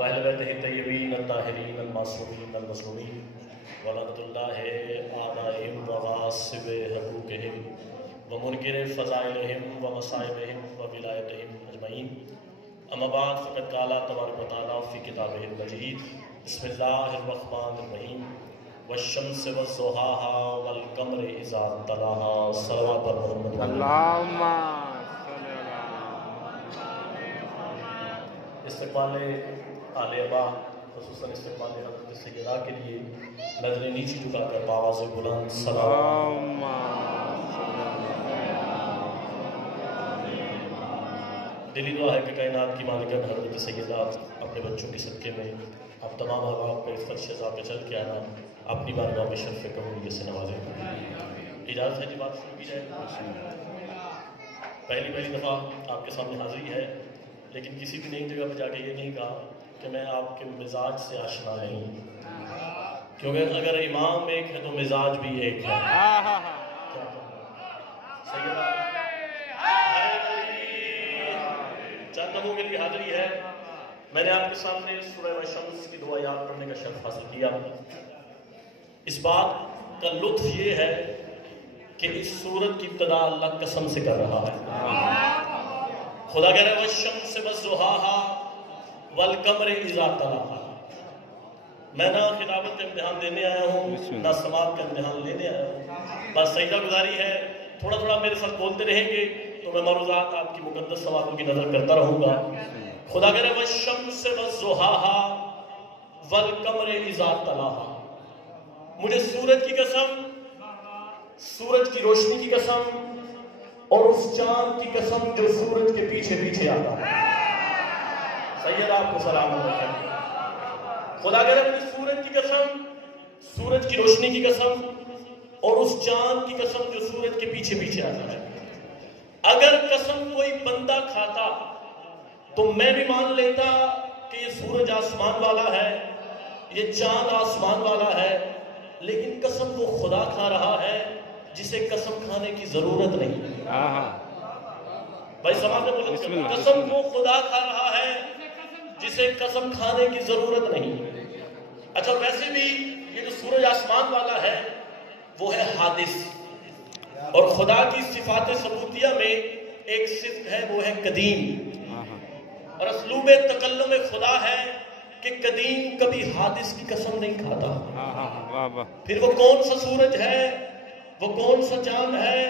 وأهل بيته الطيبين الطاهرين المعصومين المظلومين ولعنة الله آبائهم وغاصب حقوقهم ومنكر فضائلهم ومصائبهم وولایتهم أجمعين. أما بعد فقد قال تبارك وتعالى في كتابه المجيد بسم الله الرحمن الرحيم والشمس والضحاها والقمر إذا تلاها صلوات محمد اللهم استقبال آل ابا خصوصاً استقبال حضرت سیدہ کے لیے نظریں نیچی جھکا کر بآواز بلند سلام. دلی دعا ہے کہ کائنات کی مالکن حضرت سیدہ اپنے بچوں کے صدقے میں آپ تمام احباب کو اس فرش عذاب پہ چل کے آنا اپنی بارگاہ میں شرف قبولیت سے نوازیں. اجازت ہے جی بات شروع کی جائے. پہلی دفعہ آپ کے سامنے حاضری ہے، لیکن کسی بھی نئی جگہ پہ جا کے یہ نہیں کہا کہ میں آپ کے مزاج سے آشنا نہیں، کیونکہ اگر امام ایک ہے تو مزاج بھی ایک ہے. چند لمحوں کے لیے حاضری ہے. میں نے آپ کے سامنے سورہ والشمس کی دعا یاد کرنے کا شرف حاصل کیا. اس بات کا لطف یہ ہے کہ اس سورت کی ابتدا اللہ قسم سے کر رہا ہے. خدا کہہ رہا ہے والشمس والضحاها والقمر اذا تلاها. میں نہ خطابت کا امتحان دینے آیا ہوں نہ سماعت کا امتحان لینے آیا ہوں. بس سجدہ گزاری ہے، تھوڑا تھوڑا میرے ساتھ بولتے رہیں گے تو میں معروضات آپ کی مقدس سوالوں کی نظر کرتا رہوں گا. خدا کہہ رہا ہے والشمس والضحاها والقمر اذا تلاها. مجھے سورج کی قسم، سورج کی روشنی کی قسم اور اس چاند کی قسم جو سورج کے پیچھے پیچھے آتا ہے. سید آپ کو سلام علیکم. خدا کہہ رہا ہے مجھے سورج کی قسم، سورج کی روشنی کی قسم اور اس چاند کی قسم جو سورج کے پیچھے پیچھے آتا ہے. اگر قسم کوئی بندہ کھاتا تو میں بھی مان لیتا کہ یہ سورج آسمان والا ہے، یہ چاند آسمان والا ہے، لیکن قسم وہ خدا کھا رہا ہے جسے قسم کھانے کی ضرورت نہیں. بھائی سماعت میں بولیں، قسم وہ خدا کھا رہا ہے جسے قسم کھانے کی ضرورت نہیں. اچھا ویسے بھی یہ جو سورج آسمان والا ہے وہ ہے حادث، اور خدا کی صفات ثبوتیہ میں ایک صفت ہے وہ ہے قدیم. اور اسلوب تکلم خدا ہے کہ قدیم کبھی حادث کی قسم نہیں کھاتا. پھر وہ کون سا سورج ہے، وہ کون سا چاند ہے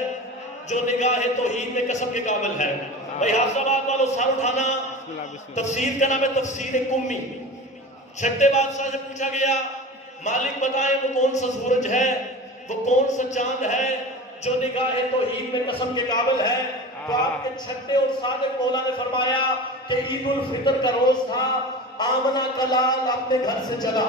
جو نگاہ توحید میں قسم کے قابل ہے؟ بھائی حافظ آباد والوں سر اٹھانا. تفسیر کا نام ہے تفسیر قمی. چھٹے بادشاہ سے پوچھا گیا مالک بتائیں وہ کون سا سورج ہے، وہ کون سا چاند ہے جو نگاہ توحید میں قسم کے قابل ہے؟ تو آپ کے چھٹے اور صادق مولا نے فرمایا کہ عید الفطر کا روز تھا، آمنہ کا لال اپنے گھر سے چلا.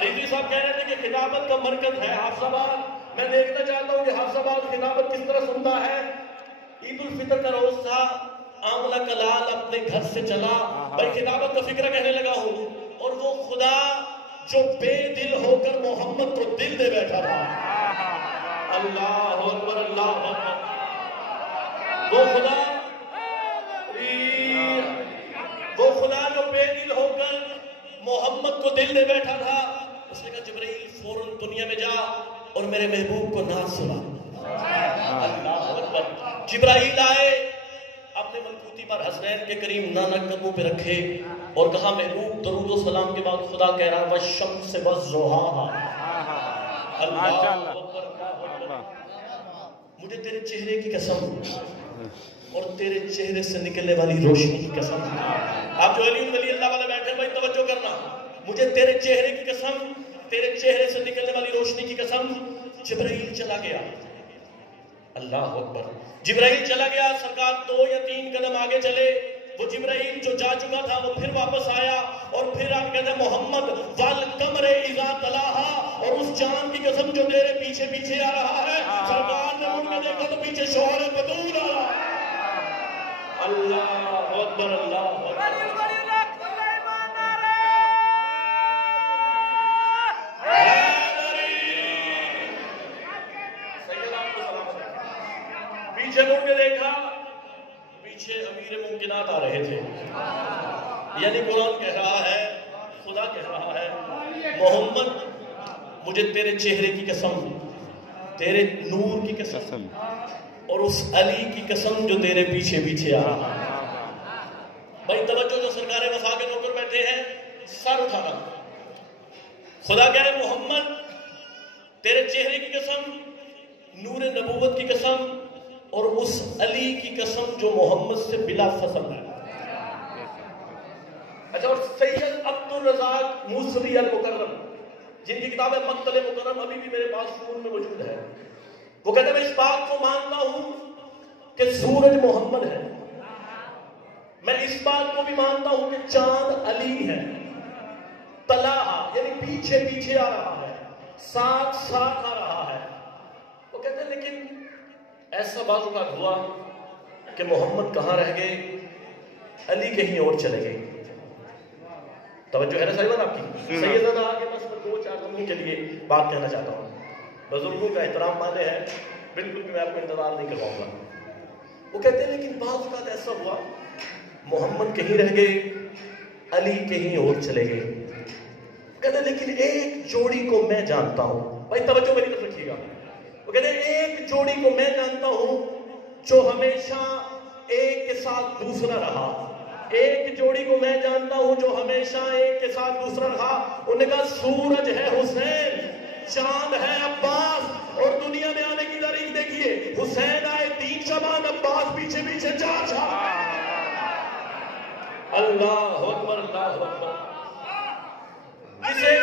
ریزوی صاحب کہہ رہے تھے کہ خطابت کا مرکز ہے حافظ آباد. میں دیکھنا چاہتا ہوں کہ حافظ آباد خطابت کس طرح سنتا ہے. عید الفطر کا روز تھا، آمنہ کا لال اپنے گھر سے چلا. بھائی خطابت کا فکرہ کہنے لگا ہوں. اور وہ خدا جو بے دل ہو کر محمد کو دل دے بیٹھا تھا. اللہ اکبر اللہ اکبر. وہ خدا جو بے دل ہو کر محمد کو دل دے بیٹھا تھا، اس نے کہا جبرائیل فوراً دنیا میں جا اور میرے محبوب کو نعت سنا. اللہ اکبر. جبرائیل آئے، اپنے ملکوتی پر حسنین کے کریم نانا قدموں پہ رکھے اور کہا محبوب درود و سلام کے بعد خدا کہہ رہا ہے والشمس والضحاها. اللہ اکبر. مجھے تیرے چہرے کی قسم اور تیرے چہرے سے نکلنے والی روشنی کی قسم. آپ جو علی اللہ والے بیٹھے بھائی توجہ کرنا. مجھے تیرے چہرے کی قسم، تیرے چہرے سے نکلنے والی روشنی کی قسم. جبرائیل چلا گیا. اللہ اکبر. جبرائیل چلا گیا. سرکار 2 یا 3 قدم آگے چلے. وہ جبرائیل جو جا چکا تھا وہ پھر واپس آیا اور پھر آپ کہتے ہیں محمد والقمر اذا تلاها، اور اس چاند کی قسم جو تیرے پیچھے پیچھے آ رہا ہے. سرکار نے مڑ کے دیکھا تو پیچھے شوہر بدور آ رہا ہے. اللہ اکبر اللہ اکبر. پیچھے مڑ کے دیکھا، پیچھے امیر ممکنات آ رہے تھے. یعنی قرآن کہہ رہا ہے، خدا کہہ رہا ہے، محمد مجھے تیرے چہرے کی قسم، تیرے نور کی قسم، اور اس علی کی قسم جو تیرے پیچھے پیچھے آ رہا ہے۔ بھائی توجہ، جو سرکار وفا کے نوکر بیٹھے ہیں سر اٹھانا، خدا کہہ رہے محمد تیرے چہرے کی قسم، نور نبوت کی قسم، اور اس علی کی قسم جو محمد سے بلا فصل ہے۔ اچھا، اور سید عبد الرزاق موسوی المکرم، جن کی کتاب ہے مقتل مکرم ابھی بھی میرے پاس فون میں موجود ہے، وہ کہتے ہیں میں اس بات کو مانتا ہوں کہ سورج محمد ہے، میں اس بات کو بھی مانتا ہوں کہ چاند علی ہے، طلحہ یعنی پیچھے پیچھے آ رہا ہے، ساتھ ساتھ آ رہا ہے۔ وہ کہتے ہیں لیکن ایسا بعض اوقات ہوا کہ محمد کہاں رہ گئے، علی کہیں اور چلے گئے۔ توجہ ہے نا صاحبان آپ کی؟ سیدنا آگے بس میں 2-4 لمحوں کے لیے بات کہنا چاہتا ہوں۔ بزرگوں کا احترام مانے ہے، بالکل بھی میں آپ کو انتظار نہیں کرواؤں گا۔ وہ کہتے ہیں لیکن بعض اوقات ایسا ہوا محمد کہیں رہ گئے، علی کہیں اور چلے گئے۔ کہتے ہیں لیکن ایک جوڑی کو میں جانتا ہوں، بھائی توجہ میری طرف رکھیے گا۔ وہ کہتے ہیں ایک جوڑی کو میں جانتا ہوں جو ہمیشہ ایک کے ساتھ دوسرا رہا، ایک جوڑی کو میں جانتا ہوں جو ہمیشہ ایک کے ساتھ دوسرا رہا۔ انہوں نے کہا سورج ہے حسین، چاند ہے عباس، اور دنیا میں آنے کی تاریخ دیکھیے، حسین آئے 3 شعبان، عباس پیچھے پیچھے 4 شعبان۔ اللہ اکبر، اللہ اکبر۔ کسے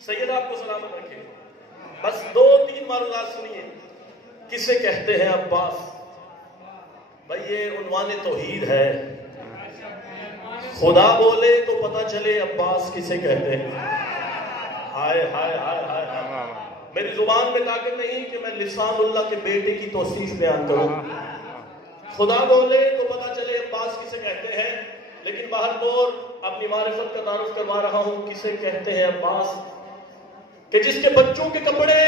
سید آپ کو سلامت رکھے، بس 2-3 معلومات سنیے۔ کسے کہتے ہیں عباس؟ بھائی یہ عنوان توحید ہے، خدا بولے تو پتہ چلے عباس کسے کہتے ہیں۔ ہائے ہائے ہائے ہائے، میری زبان میں طاقت نہیں کہ میں لسان اللہ کے بیٹے کی توصیف بیان کروں۔ خدا بولے تو پتہ چلے عباس کسے کہتے ہیں، لیکن باہر طور اپنی معرفت کا تعارف کروا رہا ہوں۔ کسے کہتے ہیں عباس؟ کہ جس کے بچوں کے کپڑے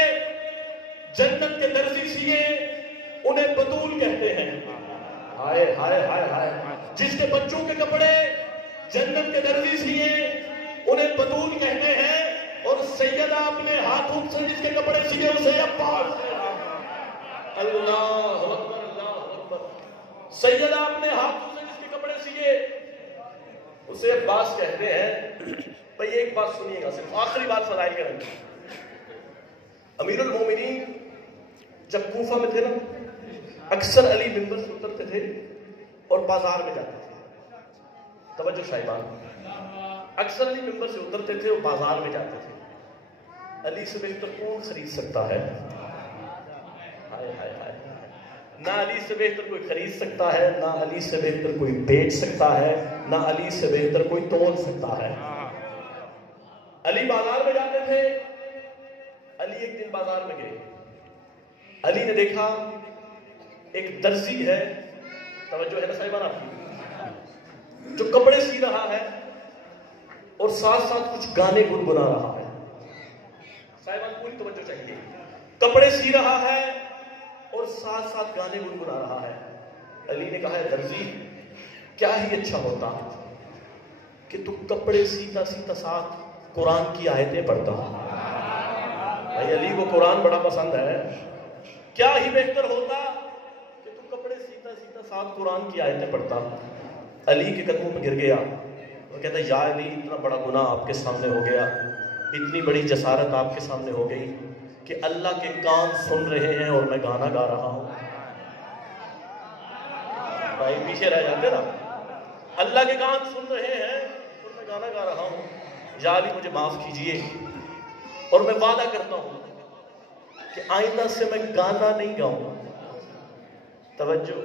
جنت کے درزی سیے انہیں بطول کہتے ہیں۔ ہائے ہائے ہائے ہائے، جس کے بچوں کے کپڑے جنت کے درزی سیے انہیں بطول کہتے ہیں، اور سیدہ اپنے ہاتھوں سے جس کے کپڑے سیے اسے عباس کہتے ہیں۔ اللہ اکبر، اللہ اکبر۔ سیدہ اپنے ہاتھوں سے جس کے کپڑے سیے اسے عباس کہتے ہیں۔ بھئی ایک بات سنیے گا، صرف آخری بات فضائل کریں گے۔ امیر المومنین جب کوفہ میں تھے نا، اکثر علی منبر سے اترتے تھے اور بازار میں جاتے تھے۔ توجہ صاحبان، اکثر علی منبر سے اترتے تھے اور بازار میں جاتے تھے۔ علی سے بہتر کون خرید سکتا ہے؟ ہائے ہائے ہائے، نہ علی سے بہتر کوئی خرید سکتا ہے، نہ علی سے بہتر کوئی بیچ سکتا ہے، نہ علی سے بہتر کوئی تول سکتا ہے۔ علی بازار میں جاتے تھے۔ علی ایک دن بازار میں گئے، علی نے دیکھا ایک درزی ہے، توجہ ہے نا صاحبان آپ کی، جو کپڑے سی رہا ہے اور ساتھ ساتھ کچھ گانے گنگنا رہا ہے۔ صاحبان پوری توجہ چاہیے، کپڑے سی رہا ہے اور ساتھ ساتھ گانے گنگنا رہا ہے۔ علی نے کہا ہے درزی، کیا ہی اچھا ہوتا کہ تو کپڑے سیتا سیتا ساتھ قرآن کی آیتیں پڑھتا۔ بھائی علی کو قرآن بڑا پسند ہے، کیا ہی بہتر ہوتا کہ تو کپڑے سیتا سیتا ساتھ قرآن کی آیتیں پڑھتا۔ علی کے قدموں پہ گر گیا، وہ کہتا ہے یا علی، اتنا بڑا گناہ آپ کے سامنے ہو گیا، اتنی بڑی جسارت آپ کے سامنے ہو گئی کہ اللہ کے کان سن رہے ہیں اور میں گانا گا رہا ہوں۔ بھائی پیچھے رہ جاتے نا، اللہ کے کان سن رہے ہیں اور میں گانا گا رہا ہوں، یا علی مجھے معاف کیجئے، اور میں وعدہ کرتا ہوں کہ آئندہ سے میں گانا نہیں گاؤں گا۔ توجہ،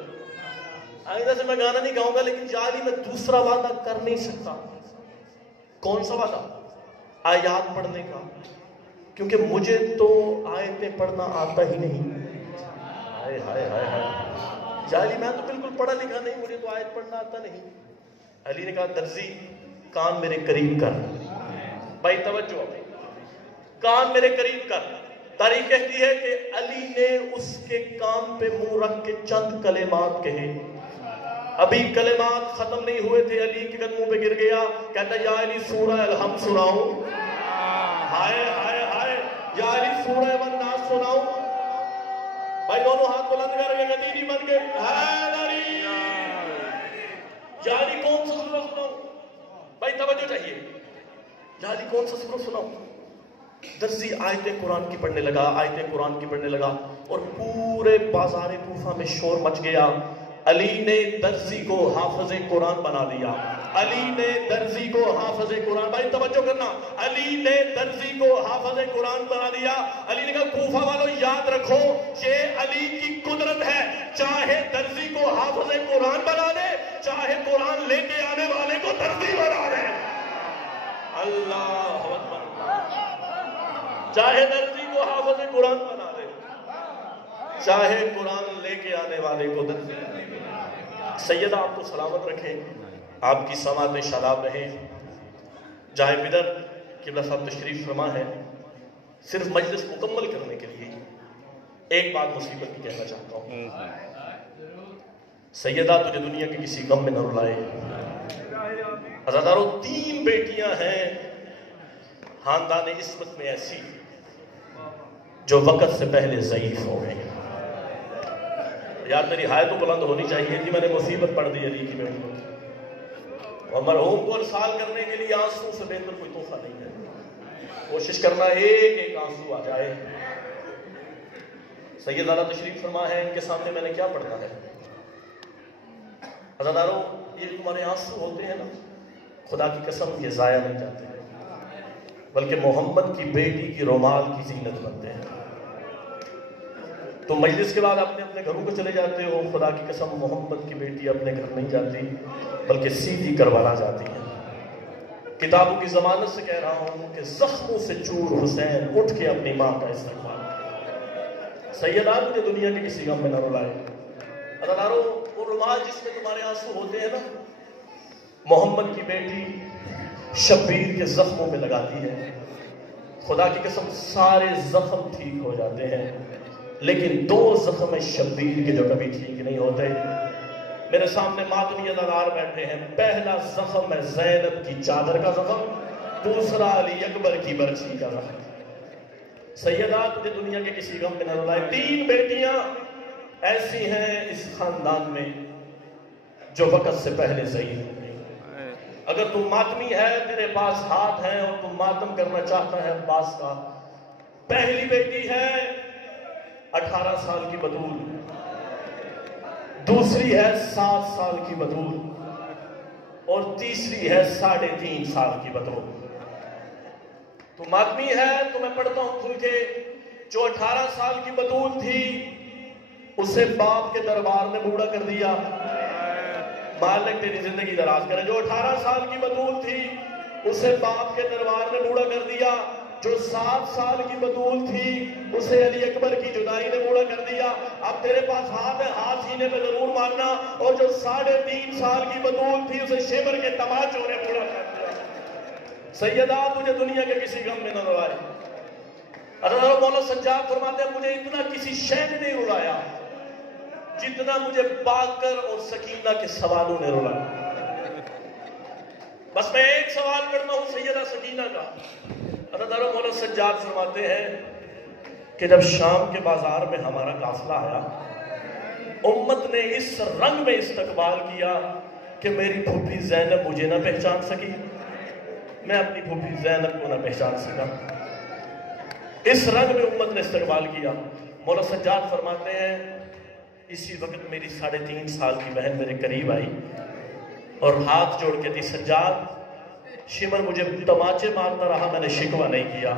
آئندہ سے میں گانا نہیں گاؤں گا، لیکن یا علی میں دوسرا وعدہ کر نہیں سکتا۔ کون سا وعدہ؟ آیات پڑھنے کا، کیونکہ مجھے تو آیتیں پڑھنا آتا ہی نہیں۔ ہائے ہائے ہائے ہائے، یا علی میں تو بالکل پڑھا لکھا نہیں، مجھے تو آیت پڑھنا آتا نہیں۔ علی نے کہا درزی کان میرے قریب کر۔ بھائی توجہ، کان میرے قریب کر، تاریخ کہتی ہے کہ علی نے اس کے کان پہ منہ رکھ کے چند کلمات کہے. ابھی کلمات ختم نہیں ہوئے تھے، علی کے قدموں پہ گر گیا. کہتا یا علی سورہ الحمد سناؤں. ہائے ہائے ہائے. یا علی سورہ والناس سناؤں. بھائی دونوں ہاتھ بلند کر کے گدی بن گئے. یا علی کون سا سورہ سناؤں؟ بھائی توجہ چاہیے. یا علی کون سا سورہ سناؤں؟ درزی آیتیں قرآن کی پڑھنے لگا، آیتیں قرآن کی پڑھنے لگا، اور پورے بازار کوفہ میں شور مچ گیا. علی نے درزی کو حافظ قرآن بنا دیا. علی نے درزی کو حافظ قرآن، بھائی توجہ کرنا، علی نے درزی کو حافظ قرآن بنا دیا. علی نے کہا کوفہ والوں یاد رکھو یہ علی کی قدرت ہے، چاہے درزی کو حافظ قرآن بنا دے، چاہے قرآن لے کے آنے والے کو درزی بنا دے. اللہ اکبر. چاہے درزی کو حافظ قرآن بنا دے، چاہے قرآن لے کے آنے والے کو درزی. سیدہ آپ کو سلامت رکھے، آپ کی سماعتیں شاداب رہیں. جائے بدر قبلہ صاحب تشریف فرما ہے. صرف مجلس مکمل کرنے کے لیے ایک بات مصیبت کی کہنا چاہتا ہوں. سیدہ تجھے دنیا کے کسی غم میں نہ رلائے. عزادارو 3 بیٹیاں ہیں خاندان عصمت میں ایسی جو وقت سے پہلے ضعیف ہو گئی. یار میری ہائے تو بلند ہونی چاہیے تھی، میں نے مصیبت پڑھ دی علی کی بیٹی کو. اور مرحوم کو ارسال کرنے کے لیے آنسو سے بہتر کوئی تحفہ نہیں ہے. کوشش کرنا ایک ایک آنسو آ جائے. سیدہ تشریف فرما ہے، ان کے سامنے میں نے کیا پڑھنا ہے. عزادارو یہ تمہارے آنسو ہوتے ہیں نا، خدا کی قسم یہ ضائع نہیں جاتے ہیں، بلکہ محمد کی بیٹی کی رومال کی زینت بنتے ہیں. تو مجلس کے بعد اپنے اپنے گھروں کو چلے جاتے ہو، خدا کی قسم محمد کی بیٹی اپنے گھر نہیں جاتی بلکہ سیدھی کربلا جاتی ہے. کتابوں کی ضمانت سے کہہ رہا ہوں کہ زخموں سے چور حسین اٹھ کے اپنی ماں کا استقبال. سیدہ مجھے دنیا کے کسی غم میں نہ رلائے. عزادارو وہ رومال جس میں تمہارے آنسو ہوتے ہیں نا، محمد کی بیٹی شبیر کے زخموں میں لگاتی ہے. خدا کی قسم سارے زخم ٹھیک ہو جاتے ہیں، لیکن 2 زخم شبیر کے جو کبھی ٹھیک نہیں ہوتے. میرے سامنے ماتمی عزادار بیٹھے ہیں. پہلا زخم ہے زینب کی چادر کا زخم، دوسرا علی اکبر کی برچھی کا زخم. سیدہ تجھے دنیا کے کسی غم میں نہ رلائے. 3 بیٹیاں ایسی ہیں اس خاندان میں جو وقت سے پہلے ضعیف ہو گئی. اگر تم ماتمی ہے، تیرے پاس ہاتھ ہیں اور تم ماتم کرنا چاہتا ہے عباس کا. پہلی بیٹی ہے 18 سال کی بطول، دوسری ہے 7 سال کی بطول، اور تیسری ہے 3.5 سال کی بطول. تو ماتمی ہے تو میں پڑھتا ہوں کھل کے. جو 18 سال کی بطول تھی اسے باپ کے دربار میں بوڑھا کر دیا. مالک تیری زندگی دراز کرے. جو 18 سال کی بطول تھی اسے باپ کے دربار میں بوڑھا کر دیا. جو 7 سال کی بطول تھی اسے علی اکبر کی جدائی نے بوڑھا کر دیا. اب تیرے پاس ہاتھ ہے، ہاتھ سینے پہ ضرور مارنا. اور جو 3.5 سال کی بطول تھی اسے شیبر کے تماچوں نے بوڑھا کر دیا. سیدہ تجھے دنیا کے کسی غم میں نہ رلائے. حضرت مولانا سجاد فرماتے ہیں مجھے اتنا کسی شے نے نہیں رلایا جتنا مجھے باقر اور سکینہ کے سوالوں نے رلایا. بس میں ایک سوال کرتا ہوں سیدہ سکینہ کا. حضرت مولانا سجاد فرماتے ہیں کہ جب شام کے بازار میں ہمارا قافلہ آیا، امت نے اس رنگ میں استقبال کیا کہ میری پھوپھی زینب مجھے نہ پہچان سکی، میں اپنی پھوپھی زینب کو نہ پہچان سکا. اس رنگ میں امت نے استقبال کیا. مولانا سجاد فرماتے ہیں اسی وقت میری 3.5 سال کی بہن میرے قریب آئی اور ہاتھ جوڑ کے تھی، سجاد شمر مجھے تماچے مارتا رہا، میں نے شکوہ نہیں کیا.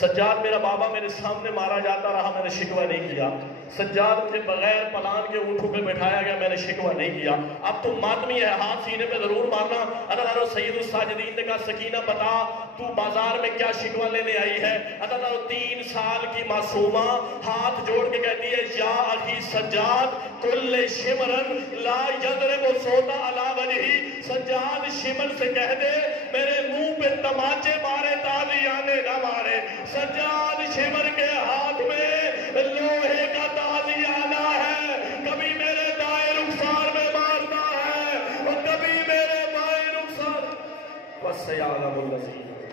سجاد میرا بابا میرے سامنے مارا جاتا رہا، میں نے شکوہ نہیں کیا. سجاد مجھے بغیر پلان کے اونٹوں پہ بٹھایا گیا، میں نے شکوہ نہیں کیا. اب تم ماتمی ہے، ہاتھ سینے پہ ضرور مارنا. اللہ سید الساجدین نے کہا سکینہ بتا تو بازار میں کیا شکوہ لینے آئی ہے؟ حضرت 3 سال کی معصومہ ہاتھ جوڑ کے کہتی ہے یا اخی سجاد کل شمرن لا یضرب صوتا علی وجہی، سجاد شمر سے کہہ دے میرے منہ پہ تماچے مارے تازیانے نہ مارے۔ سجاد شمر کے ہاتھ میں لوہے کا تازیانہ ہے، کبھی میرے دائیں رخسار میں مارتا ہے اور کبھی میرے بائیں رخسار۔ وَسَيَعْلَمُ الَّذِينَ